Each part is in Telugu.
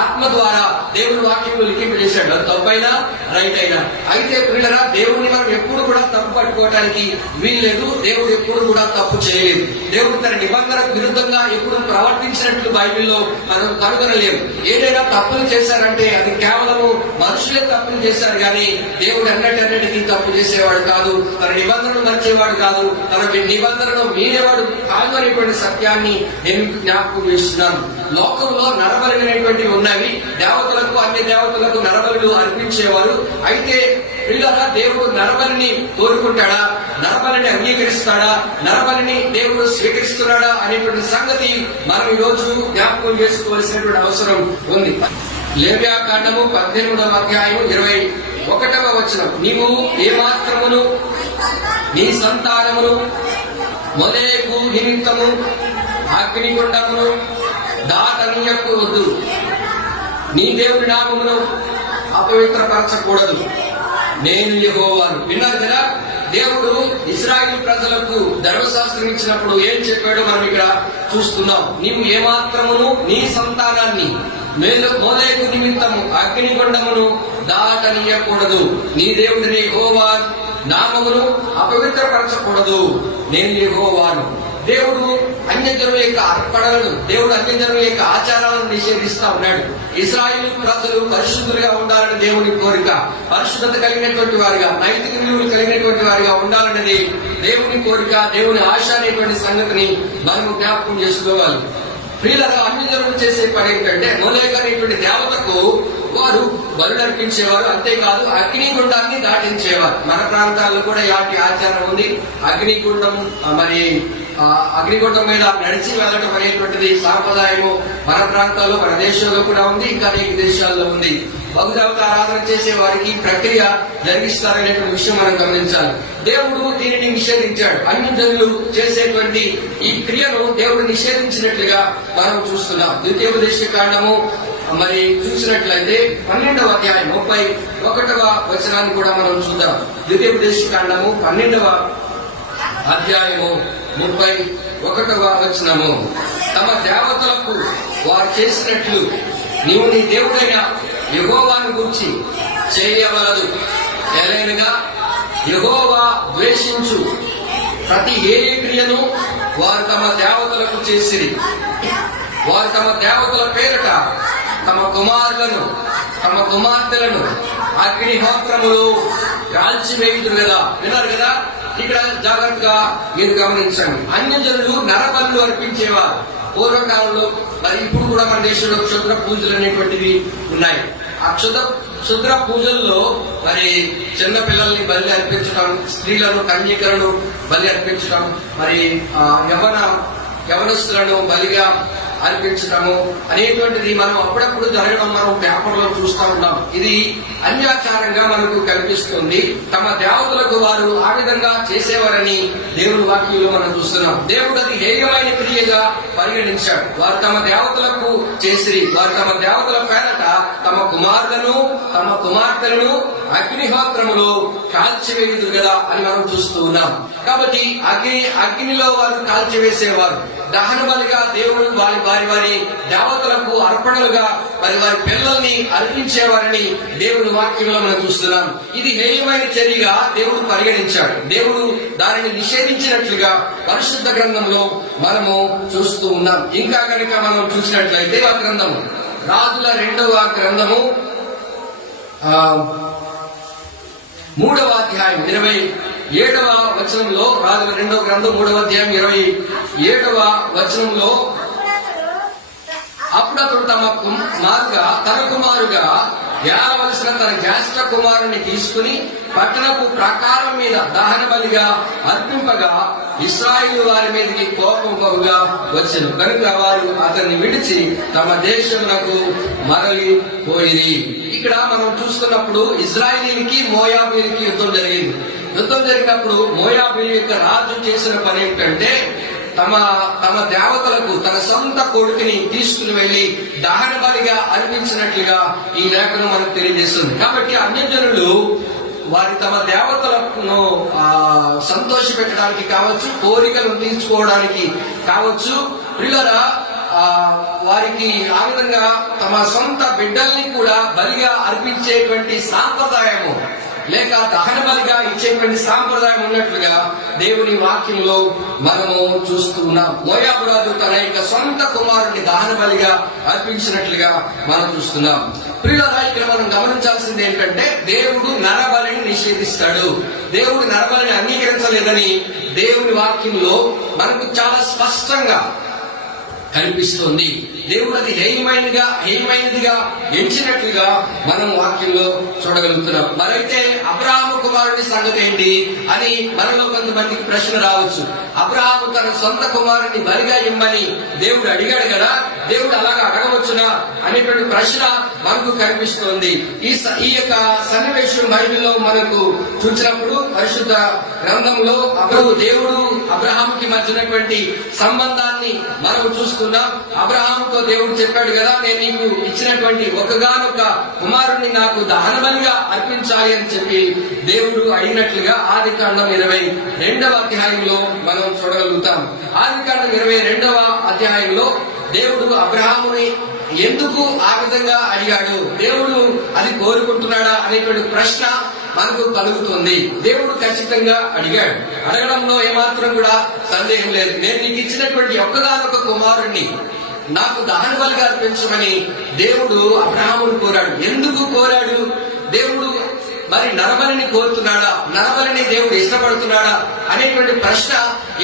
ఆత్మ ద్వారా దేవుని వాక్యం లిఖింపు చేశాడు. అది తప్పైనా రైట్ అయినా. అయితే పిల్లరా, దేవుని మనం ఎప్పుడు కూడా తప్పు పట్టుకోవడానికి వీల్లేదు. దేవుడు ఎప్పుడు కూడా తప్పు చేయలేదు. దేవుడు తన నిబంధనకు విరుద్ధంగా ఎప్పుడు ప్రవర్తించినట్లు బైబిల్లో మనం కనుగొనలేము. ఏదైనా తప్పులు చేశారంటే అది కేవలము మనుషులే తప్పులు చేశారు కానీ దేవుడు అన్నిటికీ తప్పు చేసేవాడు కాదు. తన నిబంధనను మర్చేవాడు కాదు. తన నిబంధనను మీరేవాడు కాదు అనేటువంటి సత్యాన్ని నేను జ్ఞాపకం చేస్తున్నాను. లోకంలో నరబలినటువంటివి ఉన్నవి. దేవతలకు, అన్ని దేవతలకు నరబలులు అర్పించేవారు. అయితే పిల్లరా, దేవుడు నరబలిని కోరుకుంటాడా? నరబలిని అంగీకరిస్తాడా? నరబలిని దేవుడు స్వీకరిస్తున్నాడా అనేటువంటి సంగతి మనం ఈ రోజు జ్ఞాపకం చేసుకోవాల్సినటువంటి అవసరం ఉంది. లేవ్యాకాండము 18వ అధ్యాయం 21వ వచనం, నీవు ఏమాత్రమును నీ సంతానమును మొలేకు నిమిత్తము అగ్నిగుండమును దాటనీయకూడదు, నీ దేవుడి నామమును అపవిత్రపరచకూడదు, నేను యెహోవాను. విన్నారు కదా, దేవుడు ఇశ్రాయేలు ప్రజలకు ధర్మశాస్త్రం ఇచ్చినప్పుడు ఏం చెప్పాడో మనం ఇక్కడ చూస్తున్నాం. నీవు ఏమాత్రమును నీ సంతానాన్ని మోలేకు నిమిత్తము అగ్నిగుండమును దాటనీయకూడదు, నీ దేవుడిని యెహోవా నామమును అపవిత్రపరచకూడదు, నేను యెహోవాను. దేవుడు అన్యజనుల యొక్క అర్పణలను, దేవుడు అన్యజనుల యొక్క ఆచారాలను నిషేధిస్తా ఉన్నాడు. ఇశ్రాయేలు ప్రజలు పరిశుద్ధులుగా ఉండాలని దేవుని కోరిక, పరిశుద్ధత కలిగినటువంటి వారిగా, నైతిక విలువలు కలిగినటువంటి వారిగా ఉండాలనేది దేవుని కోరిక, దేవుని ఆశ అనేటువంటి సంగతిని మనం జ్ఞాపకం చేసుకోవాలి. ప్రియులగా అన్యజనులు చేసే పని ఏంటంటే, మోలేక్ అనేటువంటి దేవతకు వారు బలులు అర్పించేవారు. అంతేకాదు అగ్నిగుండాన్ని దాటించేవారు. మన ప్రాంతాల్లో కూడా ఇలాంటి ఆచారం ఉంది. అగ్నిగుండం, మరి అగ్నిగుండం మీద నడిచి వెళ్ళడం అనేటువంటిది సాంప్రదాయము మన ప్రాంతాల్లో, మన దేశంలో కూడా ఉంది, ఇంకా అనేక దేశాల్లో ఉంది. బహుదేవత ఆరాధన చేసే వారికి ప్రక్రియ జరిగిస్తారనేటువంటి విషయం మనం గమనించాలి. దేవుడు దీనిని నిషేధించాడు. అన్ని జనులు చేసేటువంటి ఈ క్రియను దేవుడు నిషేధించినట్లుగా మనం చూస్తున్నాం. ద్వితీయోపదేశకాండము మరి చూసినట్లయితే 12వ అధ్యాయం 31వ వచనాన్ని కూడా మనం చూద్దాం. ద్వితీయోపదేశకాండము 12వ అధ్యాయము 31వ వచనము, తమ దేవతలకు వారు చేసినట్లు నీవు నీ దేవుడైన యెహోవాను గురించి చేయవలదు. ఎలైనగా యెహోవా ద్వేషించు ప్రతి ఏ క్రియను వారు తమ దేవతలకు చేసిరి. వారు తమ దేవతల పేరిట తమ కుమారులను, తమ కుమార్తెలను అగ్నిహోత్రములు కాల్చివేయుదురు కదా. విన్నారు కదా, ఇక్కడ జాగ్రత్తగా మీరు గమనించండి. అన్యజనులు నరబలులు అర్పించేవారు పూర్వకాలంలో. మరి ఇప్పుడు కూడా మన దేశంలో క్షుద్ర పూజలు అనేటువంటివి ఉన్నాయి. ఆ క్షుద్ర పూజల్లో మరి చిన్న పిల్లల్ని బలి అర్పించడం, స్త్రీలను, కన్యకలను బలి అర్పించడం, మరి యవనస్తులను బలిగా అర్పించడము అనేటువంటిది మనం అప్పుడప్పుడు జరగడం మనం పేపర్లో చూస్తూ ఉన్నాం. ఇది అన్యాచారంగా మనకు కనిపిస్తుంది. తమ దేవతలకు వారు ఆ విధంగా చేసేవారని దేవుని వాక్యంలో మనం చూస్తున్నాం. దేవుడు అది హేయమైన క్రియగా పరిగణించాడు. వారు తమ దేవతలకు చేసి, వారు తమ దేవతల పేరట తమ కుమారులను, తమ కుమార్తెలను అగ్నిహోత్రములో కాల్చివేయుదురు కదా అని మనం చూస్తూ ఉన్నాం. కాబట్టి అగ్నిలో వారు కాల్చివేసేవారు. దహన బలిగా దేవుడు వారి దేవతలకు అర్పణలుగా మరి వారి పిల్లల్ని అర్పించేవారని దేవుని వాక్యంలో మనం చూస్తున్నాం. ఇది హేయమైన చర్యగా దేవుడు పరిగణించాడు. దేవుడు దానిని నిషేధించినట్లుగా పరిశుద్ధ గ్రంథంలో మనము చూస్తూ ఉన్నాం. ఇంకా కనుక మనం చూసినట్లయితే ఆ గ్రంథము రాజుల 2వ గ్రంథము 3వ అధ్యాయం 27వ వచనంలో, రాజుల 2వ గ్రంథం 3వ అధ్యాయం 27వ వచనంలో, అప్పుడు అతడు తన కుమారుగా ఏలవలసిన తన జ్యేష్ఠ కుమారుని తీసుకుని పట్టణపు ప్రాకారం మీద దహన బలిగా అర్పింపగా ఇశ్రాయేలు వారి మీదకి కోపం బహుగా వచ్చెను. కనుక వారు అతన్ని విడిచి తమ దేశమునకు మరలిపోయిరి. ఇక్కడ మనం చూస్తున్నప్పుడు ఇశ్రాయేలీకి మోయాబీయులకి యుద్ధం జరిగింది. యుద్ధం జరిగినప్పుడు మోయాబీయుల యొక్క రాజు చేసిన పని ఏమిటంటే, తమ దేవతలకు తన సొంత కొడుకుని తీసుకుని వెళ్లి దహన బలిగా అర్పించినట్లుగా ఈ లేఖనం మనకు తెలియజేస్తుంది. కాబట్టి అన్యజనులు వారి తమ దేవతలను సంతోష పెట్టడానికి కావచ్చు, కోరికలను తీర్చుకోవడానికి కావచ్చు, పిల్లల వారికి ఆ విధంగా తమ సొంత బిడ్డల్ని కూడా బలిగా అర్పించేటువంటి సాంప్రదాయము లేక దహన బలిగా ఇచ్చేటువంటి సాంప్రదాయం ఉన్నట్లుగా దేవుని వాక్యంలో మనము చూస్తూ ఉన్నాం. మోయాబు రాజు తన యొక్క సొంత కుమారుని దహన బలిగా అర్పించినట్లుగా మనం చూస్తున్నాం. ప్రియులారా, ఇక్కడ మనం గమనించాల్సింది ఏంటంటే దేవుడు నరబలిని నిషేధిస్తాడు. దేవుడు నరబలిని అంగీకరించలేదని దేవుని వాక్యంలో మనకు చాలా స్పష్టంగా కనిపిస్తుంది. దేవుడు అది హేయమైనదిగా ఎంచినట్లుగా మనం వాక్యంలో చూడగలుగుతున్నాం. మరైతే అబ్రహాము కుమారుడి సంగతి ఏంటి అని మనలో కొంతమందికి ప్రశ్న రావచ్చు. అబ్రహాము తన సొంత కుమారుడిని బలిగా ఇమ్మని దేవుడు అడిగాడు కదా, దేవుడు అలాగా అడగవచ్చునా అనేటువంటి ప్రశ్న మనకు కనిపిస్తోంది. ఈ యొక్క సన్నివేశం బైబిల్లో మనకు చూసినప్పుడు పరిశుద్ధ గ్రంథంలో దేవుడు అబ్రహాముకి మధ్యనటువంటి సంబంధాన్ని మనం చూస్తున్నాం. అబ్రహాముతో దేవుడు చెప్పాడు కదా, నేను నీకు ఇచ్చినటువంటి ఒకగానొక కుమారుణ్ణి నాకు దహన బలిగా అర్పించాలి అని చెప్పి దేవుడు అడిగినట్లుగా ఆదికాండం 22వ అధ్యాయంలో మనం చూడగలుగుతాం. ఆదికాండం 22వ అధ్యాయంలో దేవుడు అబ్రహాముని ఎందుకు ఆ విధంగా అడిగాడు, దేవుడు అది కోరుకుంటున్నాడా అనేటువంటి ప్రశ్న మనకు కలుగుతుంది. దేవుడు ఖచ్చితంగా అడిగాడు. అడగడంలో ఏమాత్రం కూడా సందేహం లేదు. నేను నీకు ఇచ్చినటువంటి ఒక్కగానొక కుమారుణ్ణి నాకు దహన బలిగా అర్పించమని దేవుడు అబ్రహామును కోరాడు. ఎందుకు కోరాడు? దేవుడు మరి నరబలిని కోరుతున్నాడా, నరబలిని దేవుడు ఇష్టపడుతున్నాడా అనేటువంటి ప్రశ్న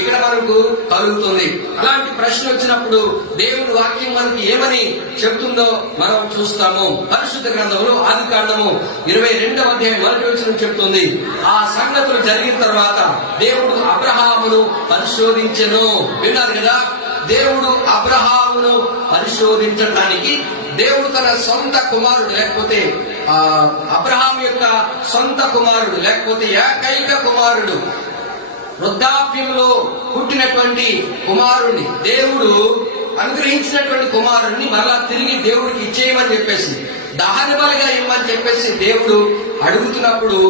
ఇక్కడ మనకు కలుగుతుంది. అలాంటి ప్రశ్న వచ్చినప్పుడు దేవుని వాక్యం మనకి ఏమని చెప్తుందో మనం చూస్తాము. పరిశుద్ధ గ్రంథంలో ఆదికాండము 22వ అధ్యాయం 1వ వచనం చెప్తుంది, ఆ సంగతులు జరిగిన తర్వాత దేవుడు అబ్రహామును పరిశోధించెను. విన్నారు కదా, దేవుడు అబ్రహామును పరిశోధించడానికి దేవుడు తన సొంత కుమారుడు లేకపోతే అబ్రహాం యొక్క సొంత కుమారుడు లేకపోతే ఏకైక కుమారుడు వృద్ధాప్యంలో పుట్టినటువంటి కుమారుణ్ణి దేవుడు అనుగ్రహించినటువంటి కుమారుణ్ణి మరలా తిరిగి దేవుడికి ఇచ్చేయమని చెప్పేసి దహన బలిగా ఇవ్వమని చెప్పేసి దేవుడు అడుగుతున్నప్పుడు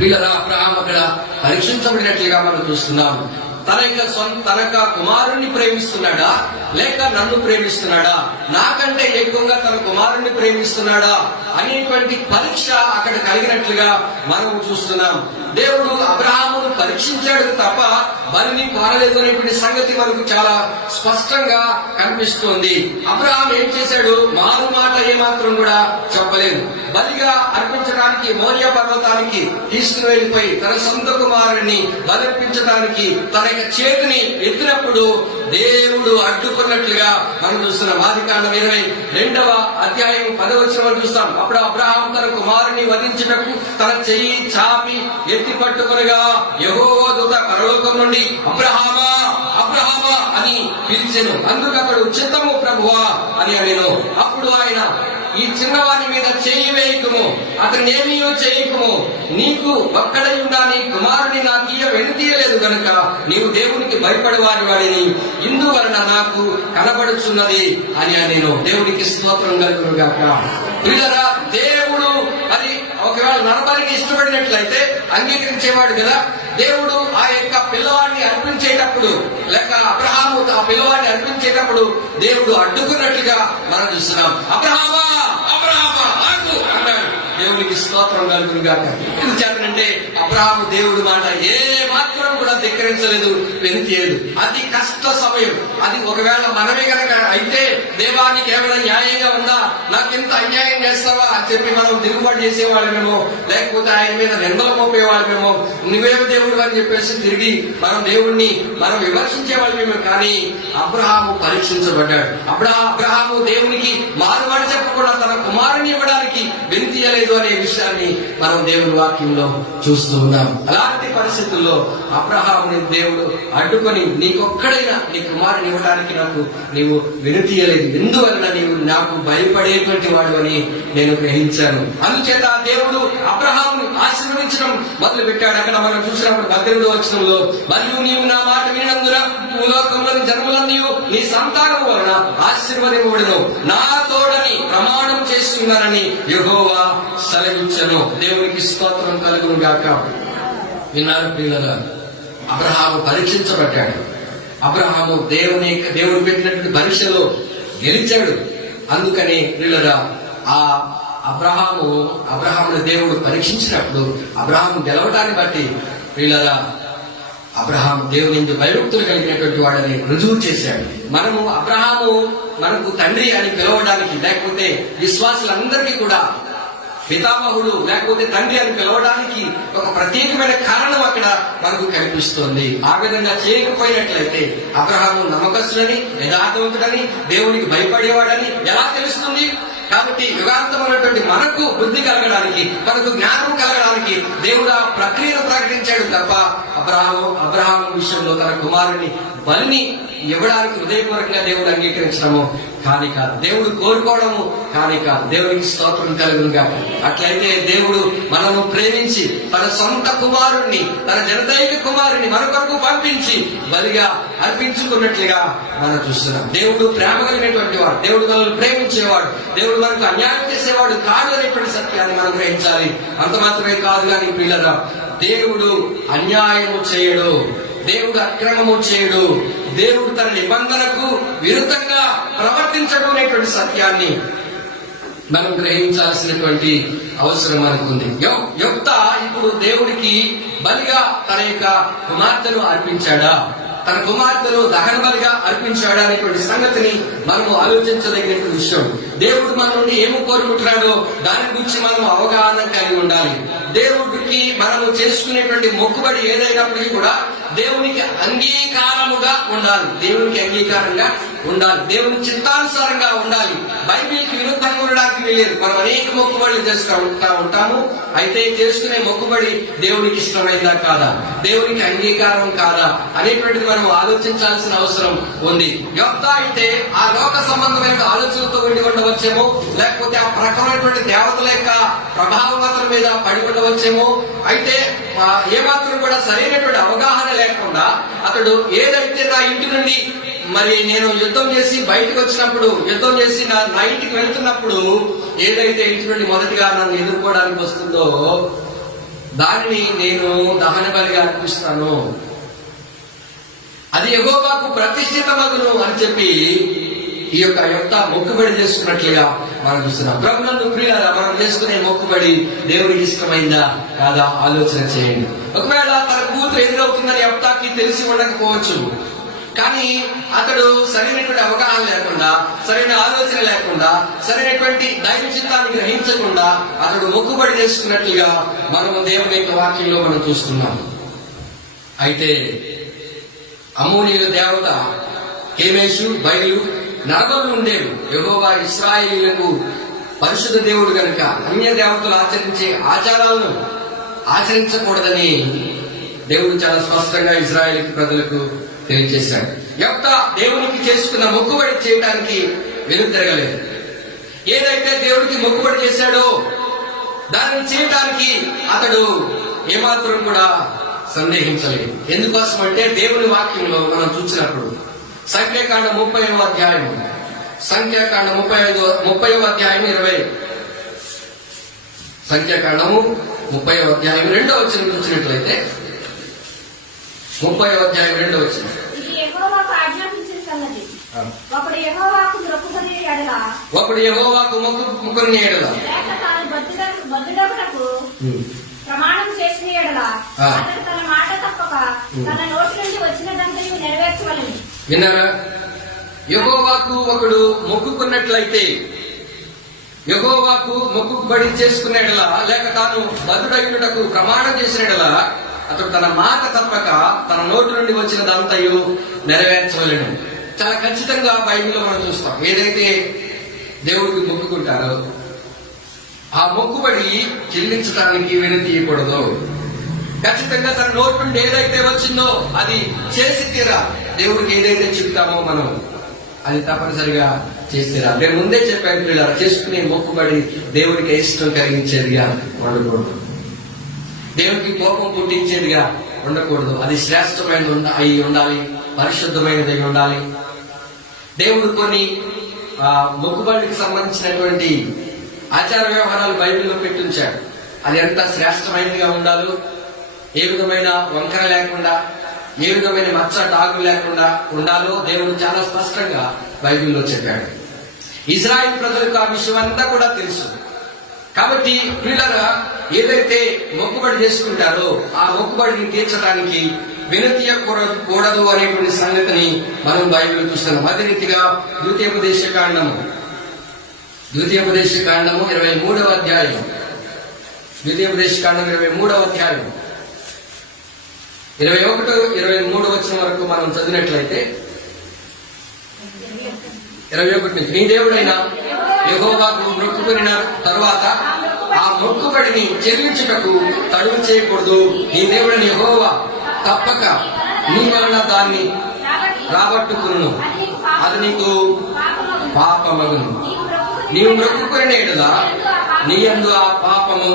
వీళ్ళరా అబ్రహాం అక్కడ పరీక్షించబడినట్లుగా మనం చూస్తున్నాము. తన కుమారుణ్ణి ప్రేమిస్తున్నాడా లేక నన్ను ప్రేమిస్తున్నాడా, నాకంటే ఎక్కువగా తన కుమారుణ్ణి ప్రేమిస్తున్నాడా అనేటువంటి పరీక్ష అక్కడ కలిగినట్లుగా మనం చూస్తున్నాం. దేవుడు అబ్రహామును పరీక్షించాడు తప్ప బలిని కోరలేదు అనేటువంటి సంగతి మనకు చాలా స్పష్టంగా కనిపిస్తోంది. అబ్రహాం ఏం చేశాడు? మారు మాట ఏమాత్రం కూడా చెప్పలేదు. బలిగా అర్పించడానికి మోరియా పర్వతానికి తీసుకుని వెళ్లిపోయి తన సొంత కుమారుణ్ణి బలర్పించడానికి తన యొక్క చేతిని ఎత్తినప్పుడు దేవుడు అడ్డుకున్నట్లుగా మనం చూస్తున్నాం. ఆదికాండం 22వ అధ్యాయం 10వ వచనం చూస్తాం. అప్పుడు అబ్రహాం తన కుమారుని వధించినప్పుడు తన చెయ్యి చాపి ఎత్తి పట్టుకొనగా యెహోవా దూత పరలోకం నుండి అబ్రహామా అబ్రహామా అని పిలిచెను. అందుకు అతడు చిత్తము ప్రభువా అని అడిగాను. అప్పుడు ఆయన, ఈ చిన్నవాని మీద చేయి వేయకుము, అతను ఏమీయో చేయకుము, నీకు ఒక్కడై ఉండా నీ కుమారుని నాకు వెనుతీయలేదు గనుక నీవు దేవునికి భయపడేవారి వాడిని ఇందువలన నాకు కనబడుచున్నది అని నేను. దేవునికి స్తోత్రం కలుగును గాక. ప్రియులారా, దేవుడు అది ఒకవేళ నరబలికి ఇష్టపడినట్లయితే అంగీకరించేవాడు కదా. దేవుడు ఆ యొక్క పిల్లవాడిని అర్పించేటప్పుడు లేక అబ్రహాము ఆ పిల్లవాడిని అర్పించేటప్పుడు దేవుడు అడ్డుకున్నట్లుగా మనం చూస్తున్నాం. అబ్రహామా అబ్రహామా ఆగు అన్నాడు. దేవునికి స్తోత్రం కలుగును గాక. ఎందుకు చేతనంటే అబ్రహాము దేవుడి మాట ఏ మాత్రం కూడా ధిక్కరించలేదు, వెనుతీయలేదు. అది కష్ట సమయం. అది ఒకవేళ మనమే కనుక అయితే దేవానికి ఏమైనా న్యాయంగా ఉందా, నాకెంత అన్యాయం చేస్తావా అని చెప్పి మనం దిగుబడి చేసేవాళ్ళమేమో, లేకపోతే ఆయన మీద నిందలు మోపేవాళ్ళమేమో, నువ్వేమి దేవుడు అని చెప్పేసి తిరిగి మనం దేవుణ్ణి మనం విమర్శించేవాళ్ళమేమో. కానీ అబ్రహాము పరీక్షించబడ్డాడు. అబ్రహాము దేవునికి మారుమాట చెప్పకుండా తన కుమారుని ఇవ్వడానికి వెనుతీయలేదు అనే విషయాన్ని మనం దేవుని వాక్యంలో చూస్తూ ఉన్నాం. అలాంటి పరిస్థితుల్లో అబ్రహాముని దేవుడు అడ్డుకొని నీకొక్కడైనా నీ కుమారుని ఇవ్వడానికి నాకు నీవు వెనుతీయలేదు, ఎందువలన నీవు నాకు భయపడేటువంటి వాడు అని నేను గ్రహించాను. అందుచేత దేవుడు అబ్రహామును ఆశీర్వదించడం మొదలు పెట్టాడు. అక్కడ మనం చూసినప్పుడు 18వ వచనంలో, మరియు నీవు నా మాట వినందున భూలోకంలోని జన్మలన్నీ నీ సంతానం వలన ఆశీర్వదింపబడును, నా తోడని ప్రమాణం చేస్తున్నానని యెహోవా సెలవిచ్చెను. దేవునికి స్తోత్రం కలుగును గాక. విన్నారు ప్రియులారా, అబ్రహాము పరీక్షించబడ్డాడు. అబ్రహాము దేవుడు పెట్టినటువంటి పరీక్షలో గెలిచాడు. అందుకని వీళ్ళరా ఆ అబ్రహామును దేవుడు పరీక్షించినప్పుడు అబ్రహాము గెలవటాన్ని బట్టి వీళ్ళరా అబ్రహాం దేవుని యందు భయభక్తులు కలిగినటువంటి వాడని రుజువు చేశాడు. అబ్రహాము మనకు తండ్రి అని పిలవడానికి, లేకపోతే విశ్వాసులందరికీ కూడా పితామహుడు లేకపోతే తండ్రి అని పిలవడానికి ఒక ప్రత్యేకమైన కారణం అక్కడ మనకు కనిపిస్తోంది. ఆ విధంగా చేయకపోయినట్లయితే అబ్రహాము నమ్మకస్తుడని, యథార్థవంతుడని, దేవునికి భయపడేవాడని ఎలా తెలుస్తుంది? కాబట్టి యుగాంతమైనటువంటి మనకు బుద్ధి కలగడానికి, మనకు జ్ఞానం కలగడానికి దేవుడు ఆ ప్రక్రియను ప్రకటించాడు తప్ప అబ్రహాము విషయంలో తన కుమారుని బలిని ఇవ్వడానికి హృదయపూర్వకంగా దేవుడు అంగీకరించడము కాని కాదు, దేవుడు కోరుకోవడము కాని కాదు. దేవునికి స్తోత్రం కలుగునుగా. అట్లయితే దేవుడు మనము ప్రేమించి తన సొంత కుమారుణ్ణి, తన జనదైక కుమారుని మన కొరకు పంపించి బలిగా అర్పించుకున్నట్లుగా మనం చూస్తున్నాం. దేవుడు ప్రేమ కలిగినటువంటి వాడు, దేవుడు మనల్ని ప్రేమించేవాడు, దేవుడు మనకు అన్యాయం చేసేవాడు కాదు అనేటువంటి సత్యాన్ని మనం గ్రహించాలి. అంత మాత్రమే కాదు కానీ పిల్లరా, దేవుడు అన్యాయము చేయడు, దేవుడు అక్రమము చేయడు, దేవుడు తన నిబంధనకు విరుద్ధంగా ప్రవర్తించడం అనేటువంటి సత్యాన్ని మనం గ్రహించాల్సినటువంటి అవసరం మనకుంది. యొప్తా ఇప్పుడు దేవుడికి బలిగా తన యొక్క కుమార్తెను అర్పించాడా, తన కుమార్తెను దహన బలిగా అర్పించాడా అనేటువంటి సంగతిని మనము ఆలోచించదగినటువంటి విషయం. దేవుడు మన నుండి ఏమి కోరుకుంటున్నాడో దాని గురించి మనం అవగాహన కలిగి ఉండాలి. దేవుడికి మనము చేసుకునేటువంటి మొక్కుబడి ఏదైనప్పటికీ కూడా దేవునికి అంగీకారముగా ఉండాలి, దేవునికి అంగీకారంగా ఉండాలి, దేవుని చిత్తానుసారంగా ఉండాలి. బైబిల్కి విరుద్ధంగా ఉండడానికి వీలేదు. మనం అనేక మొక్కుబడులు చేసుకుంటా ఉంటాము. అయితే చేసుకునే మొక్కుబడి దేవునికి ఇష్టమైందా కాదా, దేవునికి అంగీకారం కాదా అనేటువంటిది మనం ఆలోచించాల్సిన అవసరం ఉంది. యొప్తా అయితే ఆ లోక సంబంధమైన ఆలోచనలతో ఉండి ఉండవచ్చేమో, లేకపోతే ఆ ప్రకమైనటువంటి దేవతల యొక్క ప్రభావం అతని మీద పడి ఉండవచ్చేమో. అయితే ఏమాత్రం కూడా సరైనటువంటి అవగాహన లేకుండా అతడు ఏదైతే నా ఇంటి నుండి మరి నేను యుద్ధం చేసి బయటకు వచ్చినప్పుడు, యుద్ధం చేసి నా ఇంటికి వెళ్తున్నప్పుడు ఏదైతే ఇంటి నుండి మొదటిగా నన్ను ఎదుర్కోవడానికి వస్తుందో దానిని నేను దహన బలిగా అర్పిస్తాను, అది యెహోవాకు ప్రతిష్ఠితమగును అని చెప్పి ఈ యొక్క మొక్కుబడి చేసుకున్నట్లుగా మనం చూస్తున్నాం. ప్రభునందు ప్రియులారా, మనం చేసుకునే మొక్కుబడి దేవుడికి ఇష్టమైందా కాదా ఆలోచన చేయండి. ఒకవేళ తన కూతురు ఎదురవుతుందని యొప్తాకి తెలిసి ఉండకపోవచ్చు, కానీ అతడు సరైనటువంటి అవగాహన లేకుండా, సరైన ఆలోచన లేకుండా, సరైనటువంటి దైవ చిత్తాన్ని గ్రహించకుండా అతడు మొక్కుబడి చేసుకున్నట్లుగా మనము దేవుని యొక్క వాక్యంలో మనం చూస్తున్నాం. అయితే అమ్మోనీయుల దేవత కేమేషు, బయలు, నరబలు ఉండేవి. యెహోవా ఇశ్రాయేలీయులకు పరిశుద్ధ దేవుడు గనుక అన్య దేవతలు ఆచరించే ఆచారాలను ఆచరించకూడదని దేవుడు చాలా స్పష్టంగా ఇశ్రాయేలీ ప్రజలకు తెలియజేశాడు. యొప్తా దేవునికి చేసుకున్న మొక్కుబడి చేయడానికి వెనుతిరగలేదు. ఏదైతే దేవుడికి మొక్కుబడి చేశాడో దానిని చేయడానికి అతడు ఏమాత్రం కూడా సందేహించలేదు. ఎందుకోసం అంటే దేవుని వాక్యంలో మనం చూసినప్పుడు సంఖ్యాకాండ 30వ అధ్యాయం, సంఖ్యాకాండ 30వ అధ్యాయం 20, సంఖ్యాకాండము 30వ అధ్యాయం 2వ వచనం చూసినట్లయితే 30వ అధ్యాయం 2వ వచనం, ఒకడు యెహోవాకు మొక్కుకుని ఎడల ప్రమాణం చేసిన ఎడల అతడు తన మాట తప్పక తన నోటి నుండి వచ్చినదంతయు నెరవేర్చవలెను. విన్నారా? యెహోవాకు ఒకడు మొక్కుకున్నట్లయితే, యెహోవాకు మొక్కుబడి చేసుకున్న ఎడల, లేక తాను బద్ధుడైనటకు ప్రమాణం చేసిన ఎడల అతడు తన మాట తప్పక తన నోటి నుండి వచ్చినదంతయు నెరవేర్చవలెను. చాలా ఖచ్చితంగా బైబిల్లో మనం చూస్తాం. ఏదైతే దేవుడికి మొక్కుకుంటారో ఆ మొక్కుబడి చెల్లించడానికి వెనుతీయకూడదు. ఖచ్చితంగా తన నోటి నుండి ఏదైతే వచ్చిందో అది చేసి తీరా. దేవుడికి ఏదైతే చెప్తామో మనం అది తప్పనిసరిగా చేసిరా. నేను ముందే చెప్పాను పిల్లలు, చేసుకునే మొక్కుబడి దేవుడికి ఇష్టం కలిగించేదిగా ఉండకూడదు, దేవుడికి కోపం పుట్టించేదిగా ఉండకూడదు. అది శ్రేష్టమైన అయి ఉండాలి, పరిశుద్ధమైనది అయి ఉండాలి. దేవుడు కొన్ని మొక్కుబడికి సంబంధించినటువంటి ఆచార వ్యవహారాలు బైబిల్లో పెట్టించాడు. అది ఎంత శ్రేష్టమైనదిగా ఉండాలో, ఏ విధమైన వంకర లేకుండా, ఏ విధమైన మచ్చ డాగు లేకుండా ఉండాలో దేవుడు చాలా స్పష్టంగా బైబిల్లో చెప్పాడు. ఇజ్రాయిల్ ప్రజలకు ఆ విషయం అంతా కూడా తెలుసు. కాబట్టి వీళ్ళగా ఏదైతే మొక్కుబడి చేసుకుంటారో ఆ మొక్కుబడిని తీర్చడానికి వినతీయకూడదు అనేటువంటి సంగతిని మనం బైబిల్ చూస్తున్నాం. అదే రీతిగా ద్వితీయోపదేశ కాండము 23వ అధ్యాయం, ద్వితీయోపదేశ కాండం 23వ అధ్యాయం 21-23 వచనం వరకు మనం చదివినట్లయితే 21 నుంచి, నీ దేవుడైన యెహోవాకు మొక్కుకొనిన తరువాత ఆ మొక్కుబడిని చెల్లించుటకు తడువు చేయకూడదు. నీ దేవుడైన యెహోవా తప్పక నీ వలన దాన్ని రాబట్టుకును, అది నీకు పాపమగును. నీవు మొక్కుకొనిన యెడల నీ యందు ఆ పాపము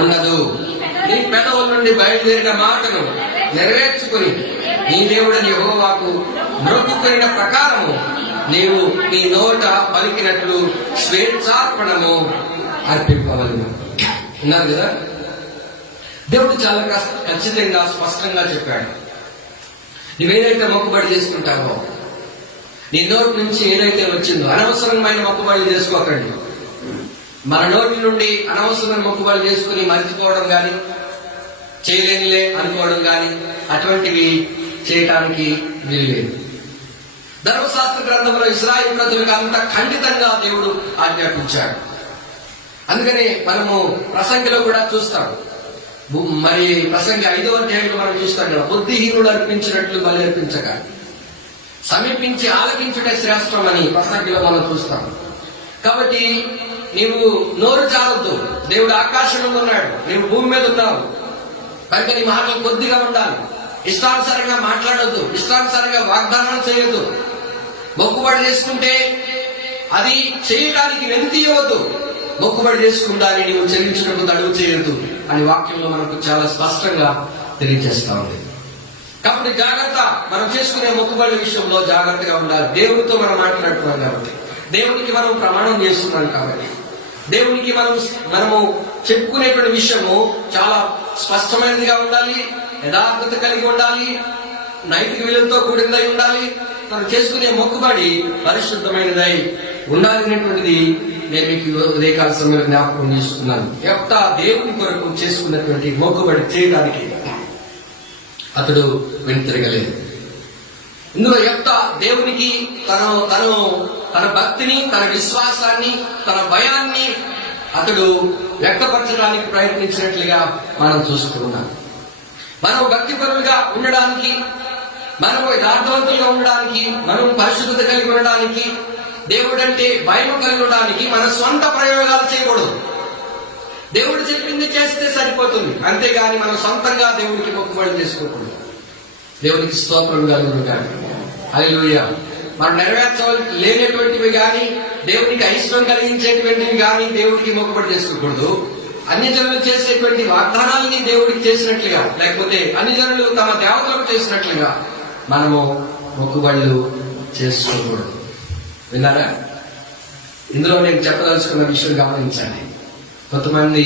ఉండదు. నీ పెదవుల నుండి బయలుదేరిన మాటను నెరవేర్చుకుని నీ దేవుడైన యెహోవాకు మొక్కుకొనిన ప్రకారము నీవు నీ నోట పలికినట్లు స్వేచ్ఛార్పణము అర్పింపవలను. ఉన్నారు కదా, దేవుడు చాలా ఖచ్చితంగా స్పష్టంగా చెప్పాడు. నువ్వేదైతే మొక్కుబడి చేసుకుంటావో, నీ నోటి నుంచి ఏదైతే వచ్చిందో, అనవసరమైన మొక్కుబడి చేసుకోకండి. మన నోటి నుండి అనవసరమైన మొక్కుబడి చేసుకుని మర్చిపోవడం గాని, చేయలేనిలే అనుకోవడం గాని, అటువంటివి చేయటానికి వీల్లేదు. ధర్మశాస్త్ర గ్రంథంలో ఇశ్రాయేలు ప్రజలకు అంత ఖండితంగా దేవుడు ఆజ్ఞాపించాడు. అందుకని మనము ప్రసంగిలో కూడా చూస్తాం. మరి ప్రసంగి 5వ అధ్యాయంలో మనం చూస్తాం కదా, బుద్ధిహీనుడు అర్పించినట్లు బలి అర్పించక సమీపించి ఆలకించుటే శ్రేష్టం అని ప్రసంగిలో మనం చూస్తాం. కాబట్టి నీవు నోరు జారొద్దు. దేవుడు ఆకాశంలో ఉన్నాడు, నీవు భూమి మీద ఉన్నావు కనుక నీ మాటలు కొద్దిగా ఉండాలి. ఇష్టానుసారంగా మాట్లాడొద్దు, ఇష్టానుసారంగా వాగ్దానాలు చేయొద్దు. మొక్కుబడి చేసుకుంటే అది చేయడానికి వెనుతీయవద్దు. మొక్కుబడి చేసుకుంటాని నీవు చెల్లించినప్పుడు అడుగు చేయొద్దు అని వాక్యంలో మనకు చాలా స్పష్టంగా తెలియజేస్తా ఉంది. కాబట్టి జాగ్రత్త, మనం చేసుకునే మొక్కుబడి విషయంలో జాగ్రత్తగా ఉండాలి. దేవుడితో మనం మాట్లాడుతున్నాం కాబట్టి, దేవునికి మనం ప్రమాణం చేస్తున్నాం కాబట్టి, దేవునికి మనము చెప్పుకునేటువంటి విషయము చాలా స్పష్టమైనదిగా ఉండాలి, యథార్థత కలిగి ఉండాలి, నైతిక విలువలతో కూడినదై ఉండాలి. మనం చేసుకునే మొక్కుబడి పరిశుద్ధమైనదై ఉండాలి అనేటువంటిది నేను మీకు ఉదయకాల సమయంలో జ్ఞాపకం చేస్తున్నాను. యెఫ్తా దేవుని కొరకు చేసుకున్నటువంటి మొక్కుబడి చేయడానికి అతడు వెనుతిరగలేదు. ఇందులో యెఫ్తా దేవునికి తన భక్తిని, తన విశ్వాసాన్ని, తన భయాన్ని అతడు వ్యక్తపరచడానికి ప్రయత్నించినట్లుగా మనం చూసుకున్నాం. మనం భక్తిపరులుగా ఉండడానికి, మనం యథార్థవంతులుగా ఉండడానికి, మనం పరిశుద్ధత కలిగి ఉండడానికి, దేవుడంటే భయం కలిగి ఉండడానికి మన స్వంత ప్రయోగాలు చేయకూడదు. దేవుడు చెప్పింది చేస్తే సరిపోతుంది, అంతేగాని మనం సొంతంగా దేవుడికి మొక్కుబడి చేసుకోకూడదు. దేవునికి స్తోత్రం కలుగును. హల్లెలూయా. మనం నెరవేర్చలేనటువంటివి కానీ, దేవునికి అయిష్టం కలిగించేటువంటివి కానీ దేవుడికి మొక్కుబడి చేసుకోకూడదు. అన్ని జనులు చేసేటువంటి వాగ్దానాలని దేవుడికి చేసినట్లుగా, లేకపోతే అన్ని జనులు తమ దేవతలకు చేసినట్లుగా మనము మొక్కుబడులు చేసుకోకూడదు. విన్నారా? ఇందులో నేను చెప్పదలుచుకున్న విషయం గమనించండి. కొంతమంది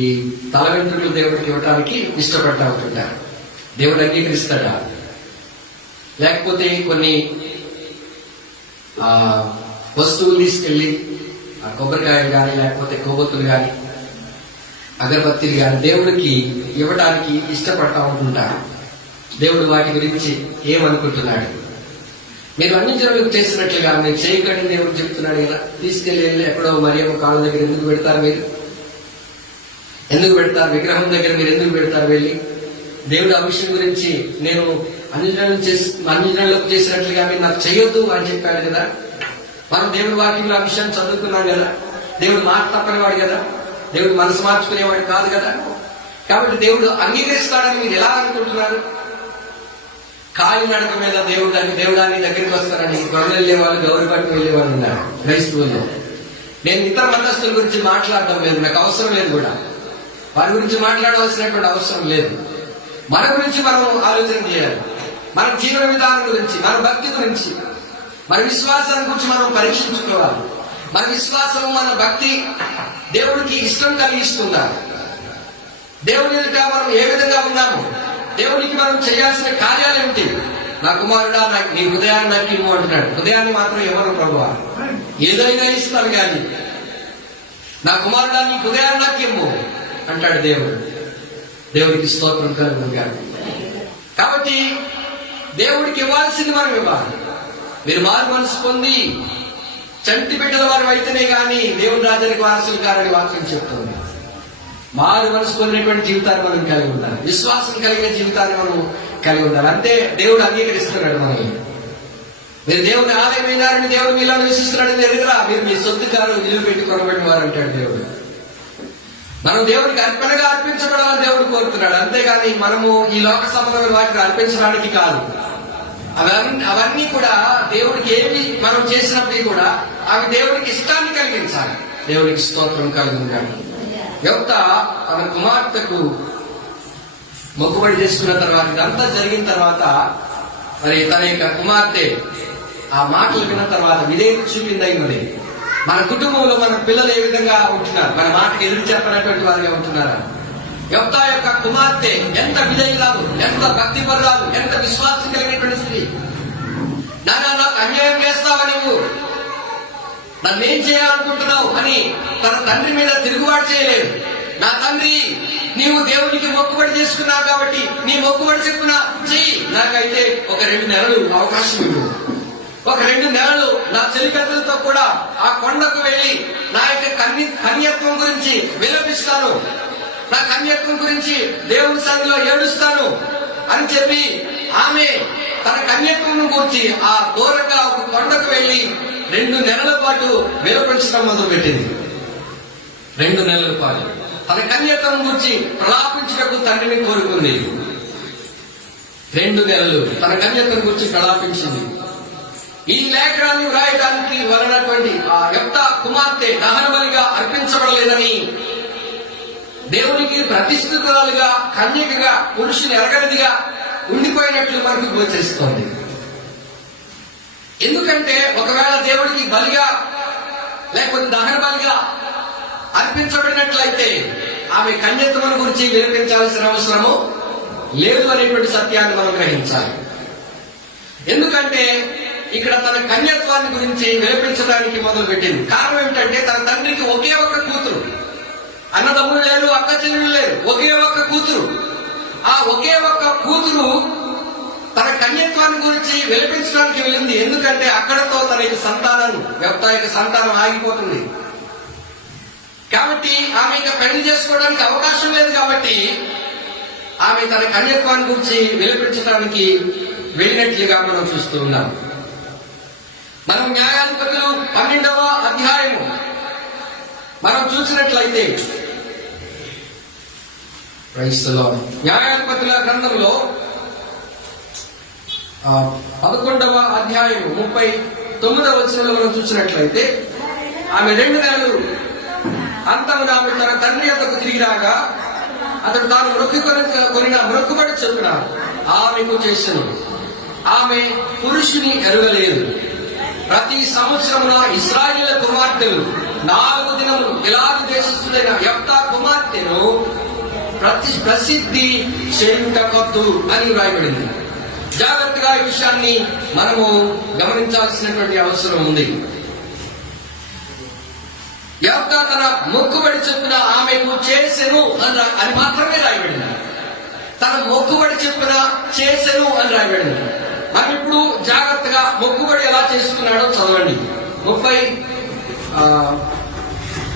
ఈ తల వెంట్రుకలు దేవుడికి ఇవ్వడానికి ఇష్టపడతా ఉంటుంటారు. దేవుడు అంగీకరిస్తాడా? లేకపోతే కొన్ని వస్తువులు తీసుకెళ్లి కొబ్బరికాయలు కానీ, లేకపోతే కొవ్వొత్తులు కానీ, అగరబత్తీలు కానీ దేవుడికి ఇవ్వడానికి ఇష్టపడతా ఉంటుంటారు. దేవుడు వాటి గురించి ఏమనుకుంటున్నాడు? మీరు అన్ని జనులకు చేసినట్లుగా మీరు చేయకండి దేవుడు చెప్తున్నాడు కదా. తీసుకెళ్లి ఎక్కడో మరియమ్మ కాళ్ళ దగ్గర ఎందుకు పెడతారు? మీరు ఎందుకు పెడతారు? విగ్రహం దగ్గర మీరు ఎందుకు పెడతారు వెళ్ళి? దేవుడు ఆ విషయం గురించి నేను అన్ని జనులకు చేసినట్లుగా మీరు నాకు చేయొద్దు అని చెప్పాడు కదా. మనం దేవుడి వాక్యంలో ఆ విషయాన్ని చదువుకున్నాం కదా. దేవుడు మాట తప్పనివాడు కదా, దేవుడు మనసు మార్చుకునేవాడు కాదు కదా. కాబట్టి దేవుడు అంగీకరిస్తాడని మీరు ఎలా అనుకుంటున్నారు? కాలి నడక మీద దేవుడాన్ని దగ్గరికి వస్తారని గొడవలు వెళ్ళేవాళ్ళు, గౌరవ పట్టుకు వెళ్ళేవాళ్ళు ఉన్నారు క్రైస్తవులు. నేను ఇతర మతస్థుల గురించి మాట్లాడడం లేదు, నాకు అవసరం లేదు కూడా. వారి గురించి మాట్లాడవలసినటువంటి అవసరం లేదు. మన గురించి మనం ఆలోచన చేయాలి. మన జీవన విధానం గురించి, మన భక్తి గురించి, మన విశ్వాసం గురించి మనం పరీక్షించుకోవాలి. మన విశ్వాసం, మన భక్తి దేవుడికి ఇష్టం కలిగిస్తుందా? దేవుడి ఎదుట మనం ఏ విధంగా ఉన్నాము? దేవునికి మనం చేయాల్సిన కార్యాలు ఏమిటి? నా కుమారుడా నీ హృదయాన్ని నాకు ఇవ్వు అంటున్నాడు. హృదయాన్ని మాత్రం ఎవరు ప్రభువా? ఏదైనా ఇస్తాను కానీ నా కుమారుడా నీ హృదయాన్ని నాకు ఇవ్వు అంటాడు దేవుడు. దేవుడికి స్తోత్రం కలుగుగాక. కాబట్టి దేవుడికి ఇవ్వాల్సింది మనం ఇవ్వాలి. మీరు మారు మనసు పొంది చంటి బిడ్డల వారు అయితేనే గాని దేవుని రాజ్యానికి వారసులు కారని వాక్యం చెప్తుంది. మారు మనసు పొందినటువంటి జీవితాన్ని మనం కలిగి ఉండాలి. విశ్వాసం కలిగిన జీవితాన్ని మనం కలిగి ఉండాలి. అంతే దేవుడు అంగీకరిస్తున్నాడు మనల్ని. మీరు దేవుని ఆలయమైనారని దేవుడు మీలో నివసిస్తున్నాడని ఎదుగురా, మీరు మీ సొత్తు కారు ఇల్లు పెట్టి కొనబడిన వారు అంటాడు దేవుడు. మనం దేవుడికి అర్పణగా అర్పించబడాలని దేవుడు కోరుతున్నాడు. అంతేగాని మనము ఈ లోక సంబంధమైన వాటిని అర్పించడానికి కాదు. అవన్నీ కూడా దేవుడికి ఏమి మనం చేసినప్పుడు కూడా అవి దేవుడికి ఇష్టాన్ని కలిగించాలి. దేవుడికి స్తోత్రం కలుగుతాడు. యోక్త తన కుమార్తెకు మొక్కుబడి చేసుకున్న తర్వాత, ఇదంతా జరిగిన తర్వాత మరి తన యొక్క కుమార్తె ఆ మాటలు విన్న తర్వాత విధేయత చూపిందైనది. మన కుటుంబంలో మన పిల్లలు ఏ విధంగా ఉంటున్నారు, మన మాటకి ఎదురు చెప్పనటువంటి వారిగా ఉంటున్నారా? యోక్త యొక్క కుమార్తె ఎంత విధేయురాలు, ఎంత భక్తిపరురాలు, ఎంత విశ్వాసం కలిగినటువంటి స్త్రీ. నాన్న నాకు అన్యాయం చేస్తావా నువ్వు, నన్నేం చేయాలనుకుంటున్నావు అని తన తండ్రి మీద తిరుగుబాటు చేయలేదు. నా తండ్రి నీవు దేవునికి మొక్కుబడి చేసుకున్నావు కాబట్టి నీ మొక్కుబడి చెప్పున చెయ్యి, నాకైతే ఒక 2 నెలలు అవకాశం ఇవ్వు. ఒక 2 నెలలు నా చెలికత్తలతో కూడా ఆ కొండకు వెళ్లి నా యొక్క కన్యత్వం గురించి విలపిస్తాను, నా కన్యత్వం గురించి దేవుని సన్నిధిలో ఏడుస్తాను అని చెప్పి ఆమె తన కన్యత్వం గురించి ఆ దూరంగా ఒక కొండకు వెళ్లి 2 నెలల పాటు విలపించడం మొదలు పెట్టింది. 2 నెలల పాటు తన కన్యత్వం గురించి ప్రలాపించటకు తండ్రిని కోరుకుంది. 2 నెలలు తన కన్యత్వం గురించి ప్రలాపించింది. ఈ లేఖనాన్ని వ్రాయడానికి వలనటువంటి ఆ యోక్త కుమార్తె దహనబలిగా అర్పించబడలేదని, దేవునికి ప్రతిష్ఠితురాలుగా కన్యకగా పురుషుని ఎరగనిదిగా ఉండిపోయినట్లు మనకు గోచరిస్తోంది. ఎందుకంటే ఒకవేళ దేవుడికి బలిగా లేకపోతే దహన బలిగా అర్పించబడినట్లయితే ఆమె కన్యత్వం గురించి వినిపించాల్సిన అవసరము లేదు అనేటువంటి సత్యాన్ని మనం గ్రహించాలి. ఎందుకంటే ఇక్కడ తన కన్యత్వాన్ని గురించి వినిపించడానికి మొదలు పెట్టింది. కారణం ఏమిటంటే తన తండ్రికి ఒకే ఒక్క కూతురు, అన్నదమ్ములు లేరు, అక్క చెల్లెలు లేరు, ఒకే ఒక్క కూతురు. ఆ ఒకే ఒక్క కూతురు తన కన్యత్వాన్ని గురించి వినిపించడానికి వెళ్ళింది. ఎందుకంటే అక్కడతో తన యొక్క సంతానం, యోక్త యొక్క సంతానం ఆగిపోతుంది కాబట్టి ఆమె ఇంకా పెళ్లి చేసుకోవడానికి అవకాశం లేదు. కాబట్టి ఆమె తన కన్యత్వాన్ని గురించి వినిపించడానికి వెళ్ళినట్లుగా మనం చూస్తూ ఉన్నాం. మనం న్యాయాధిపతులు 12వ అధ్యాయము మనం చూసినట్లయితే న్యాయాధిపతుల గ్రంథంలో 11వ అధ్యాయము 39వ వచనంలో మనం చూసినట్లయితే ఆమె 2 నెలలు అంతమున ఆమె తన తండ్రి వద్దకు తిరిగి రాగా అతడు తాను కొనిన మొక్కుబడి చొప్పున ఆమెకు చేసెను. ఆమె పురుషుని ఎరుగలేదు. ప్రతి సంవత్సరమున ఇశ్రాయేలు కుమార్తెలు 4 దినములు గిలాదు దేశస్థుడైన యోక్త కుమార్తెను ప్రసిద్ధి చేయుటకొద్దు అని వ్రాయబడింది. జాగ్రత్తగా ఈ విషయాన్ని మనము గమనించాల్సినటువంటి అవసరం ఉంది. యోక్త తన మొక్కుబడి చొప్పున ఆమెకు చేసెను అని మాత్రమే రాయబడింది. తన మొక్కుబడి చొప్పున చేసెను అని రాయబడింది. మనం ఇప్పుడు జాగ్రత్తగా మొక్కుబడి ఎలా చేసుకున్నాడో చదవండి.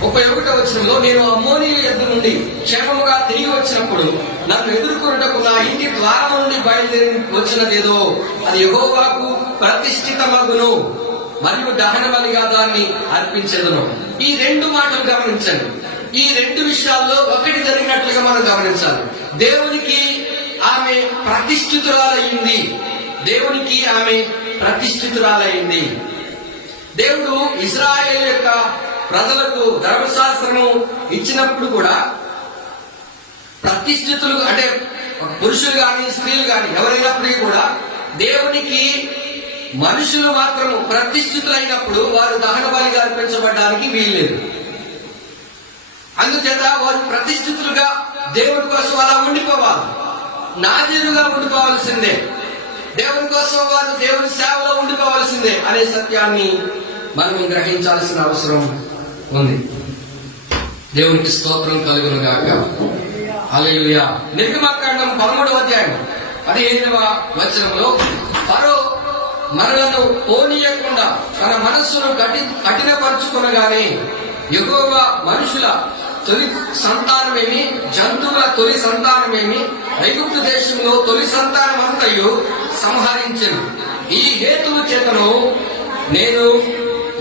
31వ వచనంలో నేను అమ్మోనీయుల యొద్ద నుండి క్షేమముగా తిరిగి వచ్చినప్పుడు నన్ను ఎదుర్కొనుటకు నా ఇంటి ద్వారం నుండి బయలుదేరి వచ్చినదేదో అది యెహోవాకు ప్రతిష్ఠితమగును మరియు దహన బలిగా దాన్ని అర్పించెదను. ఈ 2 మాటలు గమనించండి. ఈ 2 విషయాల్లో ఒకటి జరిగినట్లుగా మనం గమనించాలి. దేవునికి ఆమె ప్రతిష్ఠితురాలయ్యింది. దేవునికి ఆమె ప్రతిష్ఠితురాలయ్యింది. దేవుడు ఇశ్రాయేలు యొక్క ప్రజలకు ధర్మశాస్త్రము ఇచ్చినప్పుడు కూడా ప్రతిష్ఠితులు అంటే పురుషులు గాని స్త్రీలు గాని ఎవరైనప్పటికీ కూడా దేవునికి మనుషులు మాత్రము ప్రతిష్ఠితులైనప్పుడు వారు దహన బలిగా అర్పించబడడానికి వీల్లేదు. అందుచేత వారు ప్రతిష్ఠితులుగా దేవుడి కోసం అలా ఉండిపోవాలి. నాజీరుగా ఉండిపోవాల్సిందే, దేవుని కోసం వారు దేవుని సేవలో ఉండిపోవాల్సిందే అనే సత్యాన్ని మనం గ్రహించాల్సిన అవసరం ఉంది. దేవునికి స్తోత్రం కలుగును గాక. హల్లెలూయా. నిర్గమకాండం 13వ అధ్యాయం 15వ వచనంలో ఫరో మనలను పోనీయకుండా తన మనస్సును కఠినపరుచుకునగానే యెహోవా మనుషుల తొలి సంతానమేమి, జంతువుల తొలి సంతానమేమి, ఐగుప్తు దేశంలో తొలి సంతానం అంతయు సంహరించెను. ఈ హేతువు చేతను నేను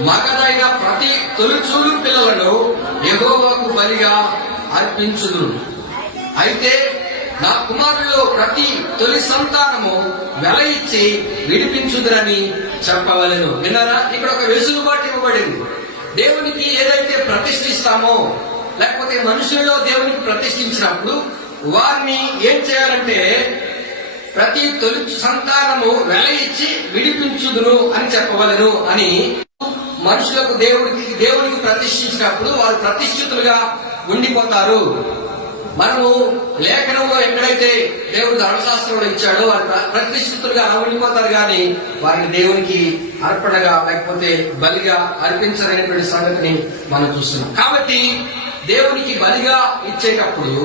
మగదైన ప్రతి తొలిచూలు పిల్లలను యెహోవాకు బలిగా అర్పించుదును. అయితే నా కుమారుల్లో ప్రతి తొలి సంతానము వెల ఇచ్చి విడిపించుదురని చెప్పవలెను. విన్నారా? ఇక్కడ ఒక వెసులుబాటు ఇవ్వబడింది. దేవునికి ఏదైతే ప్రతిష్ఠిస్తామో, లేకపోతే మనుషుల్లో దేవునికి ప్రతిష్ఠించినప్పుడు వారిని ఏం చేయాలంటే ప్రతి తొలి సంతానము వెల ఇచ్చి విడిపించుదును అని చెప్పవలెను అని మనుషులకు దేవునికి ప్రతిష్ఠించినప్పుడు వారు ప్రతిష్ఠితులుగా ఉండిపోతారు. మనము లేఖనంలో ఎక్కడైతే దేవుడు ధర్మశాస్త్రంలో ఇచ్చాడో వారు ప్రతిష్ఠితులుగా ఉండిపోతారు, కానీ వారిని దేవునికి అర్పణగా లేకపోతే బలిగా అర్పించలేనటువంటి సంగతిని మనం చూస్తున్నాం. కాబట్టి దేవునికి బలిగా ఇచ్చేటప్పుడు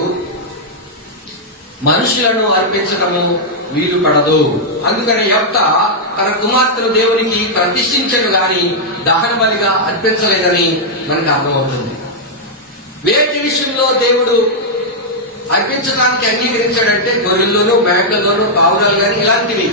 మనుషులను అర్పించడము వీలు పడదు. అందుకని యెఫ్తా తన కుమార్తెను దేవునికి ప్రతిష్ఠించడు గాని దహన బలిగా అర్పించలేదని మనకు అర్థమవుతుంది. వేటి విషయంలో దేవుడు అర్పించడానికి అంగీకరించాడంటే గొర్రెల్లోనూ, మేకల్లోనూ, పావురాలు గాని ఇలాంటివి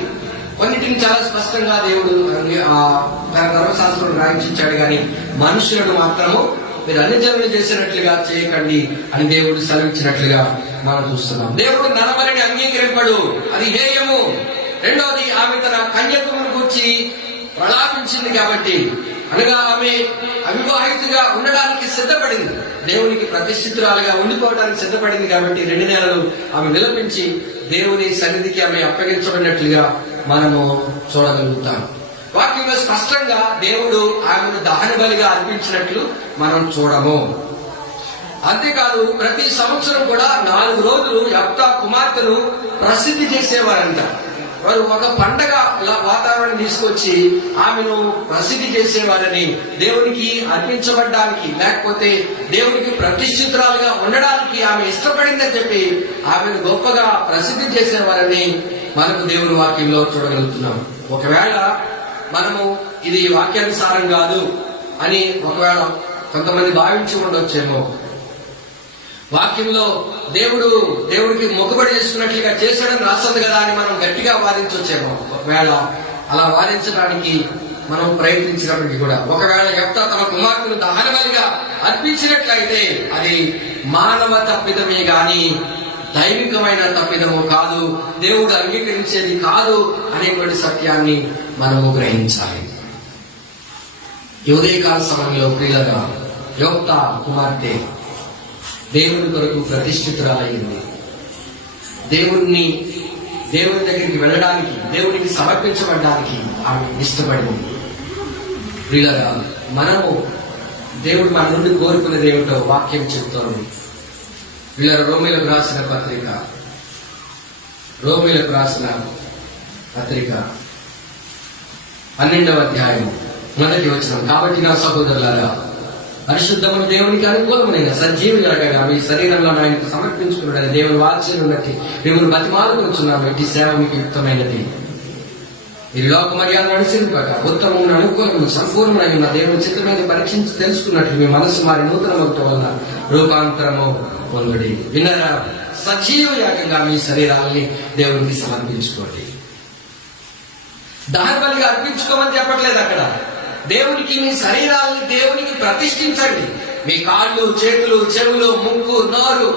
కొన్నిటిని చాలా స్పష్టంగా దేవుడు తన ధర్మశాస్త్రం రాయించాడు, గాని మనుషులను మాత్రము మీరు అన్ని జనులు చేసినట్లుగా చేయకండి అని దేవుడు సెలవిచ్చినట్లుగా మనం చూస్తున్నాం. దేవుడు నరబలిని అంగీకరింపడు, అది హేయము. రెండవది, ఆమె తన కన్యత్వమును గురించి ప్రలాపించింది కాబట్టి, అనగా ఆమె అవివాహితుగా ఉండడానికి సిద్ధపడింది, దేవునికి ప్రతిష్ఠితురాలుగా ఉండిపోవడానికి సిద్ధపడింది కాబట్టి 2 నెలలు ఆమె విలపించి దేవుని సన్నిధికి ఆమె అప్పగించబడినట్లుగా మనము చూడగలుగుతాం. వాక్యంలో స్పష్టంగా దేవుడు ఆమెను దహన బలిగా అర్పించినట్లు మనం చూడము. అంతేకాదు, ప్రతి సంవత్సరం కూడా 4 రోజులు యెఫ్తా కుమార్తెను ప్రసిద్ధి చేసేవారంట. వారు ఒక పండగ వాతావరణం తీసుకొచ్చి ఆమెను ప్రసిద్ధి చేసేవారని, దేవునికి అర్పించబడ్డానికి లేకపోతే దేవునికి ప్రతిష్ఠితురాలుగా ఉండడానికి ఆమె ఇష్టపడిందని చెప్పి ఆమెను గొప్పగా ప్రసిద్ధి చేసేవారని మనకు దేవుని వాక్యంలో చూడగలుగుతున్నాం. ఒకవేళ మనము ఇది వాక్యానుసారం కాదు అని ఒకవేళ కొంతమంది భావించి ఉండొచ్చేమో, వాక్యంలో దేవుడికి మొక్కుబడి చేసుకున్నట్లుగా చేశాడని రాస్తుంది కదా అని మనం గట్టిగా వాదించొచ్చేమో. ఒకవేళ అలా వాదించడానికి మనం ప్రయత్నించినప్పటికీ కూడా, ఒకవేళ యెఫ్తా తన కుమార్తెను దహన బలిగా అర్పించినట్లయితే అది మానవ తప్పిదమే గాని దైవికమైన తప్పిదము కాదు, దేవుడు అంగీకరించేది కాదు అనేటువంటి సత్యాన్ని మనము గ్రహించాలి. ఈ ఉదయకాల సమయంలో ప్రియులగా యెఫ్తా కుమార్తె దేవుని కొరకు ప్రతిష్ఠితురాలయ్యింది. దేవుని దగ్గరికి వెళ్ళడానికి, దేవునికి సమర్పించబడడానికి ఆమె ఇష్టపడింది. ప్రియులగా మనము దేవుడు మన నుండి కోరుకునేది ఏమిటో వాక్యం చెప్తోంది. వీళ్ళ రోమీలకు రాసిన పత్రిక 12వ అధ్యాయం 1వ వచనం. కాబట్టి నా సహోదరులారా, పరిశుద్ధమును దేవునికి అనుకూలమైన సజీవులుగా మీ శరీరంలో ఆయనకు సమర్పించుకున్నాడని దేవుని వాక్యం ఉన్నట్టు మిమ్మల్ని బతిమాలుకొచ్చున్నాము. ఇటు సేవ మీకు యుక్తమైనది. ఈ లోక మర్యాద నడిచింది కాక ఉత్తమమును అనుకూలము సంపూర్ణమైన ఉన్న దేవుని చిత్తమైన పరీక్షించి తెలుసుకున్నట్లు మీ మనసు మారి నూతనమవటం వలన రూపాంతరము పొందుడి. విన్నారా? సజీవ యాగంగా మీ శరీరాలని దేవునికి సమర్పించుకోండి. దహన బలిగా అర్పించుకోమని చెప్పట్లేదు అక్కడ. దేవునికి మీ శరీరాలని దేవునికి ప్రతిష్ఠించండి. మీ కాళ్ళు, చేతులు, చెవులు, ముక్కు, నోరు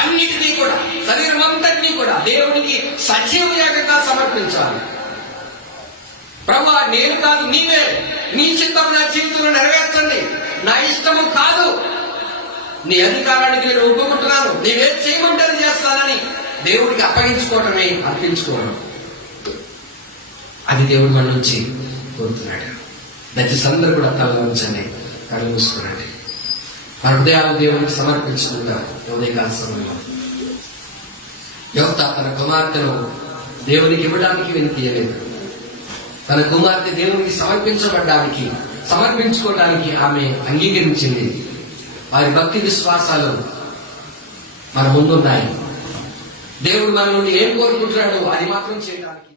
అన్నిటినీ కూడా, శరీరం అంతటినీ కూడా దేవునికి సజీవ యాగంగా సమర్పించాలి. ప్రభువా, నేను కాదు నీవే, నీ చిత్తం నా జీవితంలో నెరవేర్చండి, నా ఇష్టము కాదు, నీ అధికారానికి నేను ఒప్పుకుంటున్నాను, నీవే చేయమంటే చేస్తానని దేవుడికి అప్పగించుకోవటమే అర్పించుకోవడం. అది దేవుడు మన నుంచి కోరుతున్నాడు. దయచేసి అందరూ కూడా తల ఉంచండి, కళ్ళు మూసుకున్నాడు. మన హృదయాలు దేవునికి సమర్పించుకుంటారు. ఉదయకాల సమయంలో యోక్త తన కుమార్తెను దేవునికి ఇవ్వడానికి వెనుకీయలేదు. తన కుమార్తె దేవునికి సమర్పించుకోవడానికి ఆమె అంగీకరించింది. వారి భక్తి విశ్వాసాలు మన ముందున్నాయి. దేవుడు మన నుండి ఏం కోరుకుంటున్నాడో అది మాత్రం చేయడానికి